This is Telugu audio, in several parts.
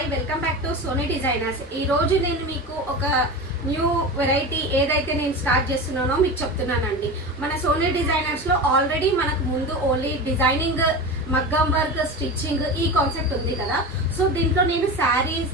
Hi welcome back to Sony designers. ఈ రోజు నేను మీకు ఒక న్యూ వెరైటీ ఏదైతే నేను స్టార్ట్ చేస్తున్నానో మీకు చెప్తున్నానండి. మన సోనీ డిజైనర్స్ లో ఆల్రెడీ మనకు ముందు ఓన్లీ డిజైనింగ్, మగ్గం వర్క్, స్టిచ్చింగ్ ఈ కాన్సెప్ట్ ఉంది కదా. సో దీంట్లో నేను శారీస్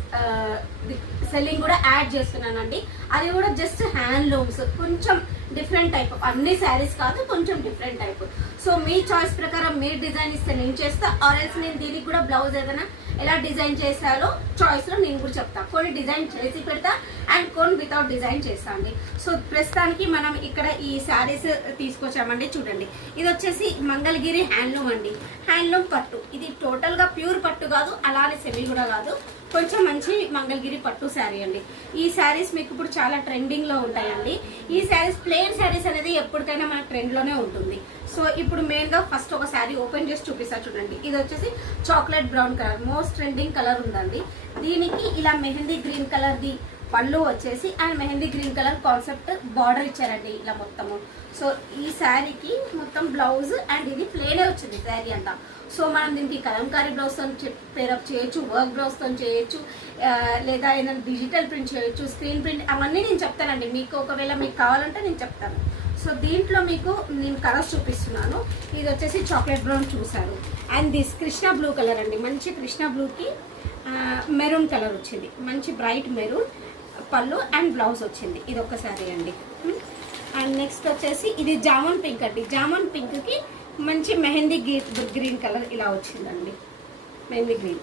సెల్లింగ్ కూడా యాడ్ చేస్తున్నానండి. అది కూడా జస్ట్ హ్యాండ్లూమ్స్, కొంచెం డిఫరెంట్ టైప్, అన్ని శారీస్ కాదు, కొంచెం డిఫరెంట్ టైప్. సో మీ చాయిస్ ప్రకారం మీరు డిజైన్ ఇస్తే నేను చేస్తా, ఆర్ ఎల్స్ నేను దీనికి కూడా బ్లౌజ్ ఏదైనా ఎలా డిజైన్ చేశాలో చాయిస్ లో నేను కూడా చెప్తాను. కొన్ని డిజైన్ చేసి పెడతా అండ్ కొన్ని వితౌట్ డిజైన్ చేస్తా అండి. సో ప్రస్తుతానికి మనం ఇక్కడ ఈ శారీస్ తీసుకొచ్చామండి. చూడండి, ఇది వచ్చేసి మంగళగిరి హ్యాండ్లూమ్ అండి. హ్యాండ్లూమ్ పట్టు, ఇది టోటల్ గా ప్యూర్ పట్టు కాదు, అలానే సెమీ కూడా కాదు, కొంచెం మంచి మంగళగిరి పట్టు శారీ అండి. ఈ శారీస్ మీకు ఇప్పుడు చాలా ట్రెండింగ్ లో ఉంటాయండి. ఈ శారీస్ ప్లెయిన్ శారీస్ అనేది ఎప్పటికైనా మన ట్రెండ్ లోనే ఉంటుంది. సో ఇప్పుడు మెయిన్ గా ఫస్ట్ ఒక శారీ ఓపెన్ చేసి చూపిస్తా. చూడండి, ఇది వచ్చేసి chocolate brown colour, most trending colour ఉందండి. దీనికి ఇలా మెహందీ గ్రీన్ కలర్ ది పళ్ళు వచ్చేసి and mehndi green colour concept border ఇచ్చారండి ఇలా మొత్తము. సో ఈ శారీకి మొత్తం బ్లౌజ్ అండ్ ఇది ప్లేనే వచ్చింది శారీ అంతా. సో మనం దీనికి కలంకారీ బ్లౌజ్ తో పేరప్ చేయొచ్చు, వర్క్ బ్లౌజ్ తో చేయొచ్చు, లేదా ఏదైనా డిజిటల్ ప్రింట్ చేయొచ్చు, స్క్రీన్ ప్రింట్, అవన్నీ నేను చెప్తానండి. మీకు ఒకవేళ మీకు కావాలంటే నేను చెప్తాను. సో దీంట్లో మీకు నేను కలర్స్ చూపిస్తున్నాను. ఇది వచ్చేసి చాక్లెట్ బ్రౌన్ చూసారు, and this Krishna blue colour అండి. మంచి కృష్ణ బ్లూకి మెరూన్ కలర్ వచ్చింది, మంచి బ్రైట్ మెరూన్ పళ్ళు అండ్ బ్లౌజ్ వచ్చింది. ఇది ఒక శారీ అండి. అండ్ నెక్స్ట్ వచ్చేసి ఇది జామున్ పింక్ అండి. జామున్ పింక్కి మంచి మెహందీ గ్రీన్ కలర్ ఇలా వచ్చిందండి, మెహందీ గ్రీన్.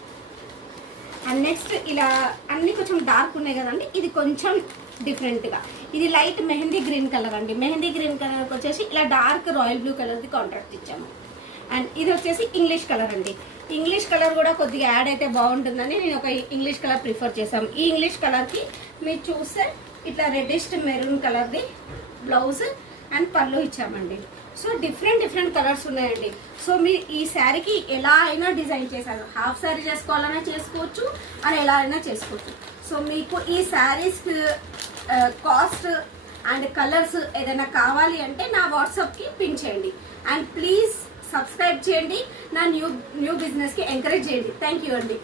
అండ్ నెక్స్ట్ ఇలా అన్ని కొంచెం డార్క్ ఉన్నాయి కదండి, ఇది కొంచెం డిఫరెంట్గా, ఇది లైట్ మెహందీ గ్రీన్ కలర్ అండి. మెహందీ గ్రీన్ కలర్కి వచ్చేసి ఇలా డార్క్ రాయల్ బ్లూ కలర్ది కాంట్రాక్ట్ ఇచ్చాము. అండ్ ఇది వచ్చేసి ఇంగ్లీష్ కలర్ అండి. ఇంగ్లీష్ కలర్ కూడా కొద్దిగా యాడ్ అయితే బాగుంటుందని నేను ఒక ఇంగ్లీష్ కలర్ ప్రిఫర్ చేశాను. ఈ ఇంగ్లీష్ కలర్కి మీరు చూస్తే ఇట్లా రెడ్డిష్ మెరూన్ కలర్ది బ్లౌజ్ అండ్ పళ్ళు ఇచ్చామండి. సో డిఫరెంట్ కలర్స్ ఉన్నాయండి. సో మీరు ఈ శారీకి ఎలా అయినా డిజైన్ చేశారు, హాఫ్ శారీ చేసుకోవాలన్నా చేసుకోవచ్చు, అని ఎలా అయినా చేసుకోవచ్చు. సో మీకు ఈ శారీస్ కాస్ట్ అండ్ కలర్స్ ఏదైనా కావాలి అంటే నా వాట్సాప్కి పిన్ చేయండి. అండ్ ప్లీజ్ సబ్స్క్రైబ్ చేయండి, నా న్యూ బిజినెస్కి ఎంకరేజ్ చేయండి. థ్యాంక్ యూ అండి.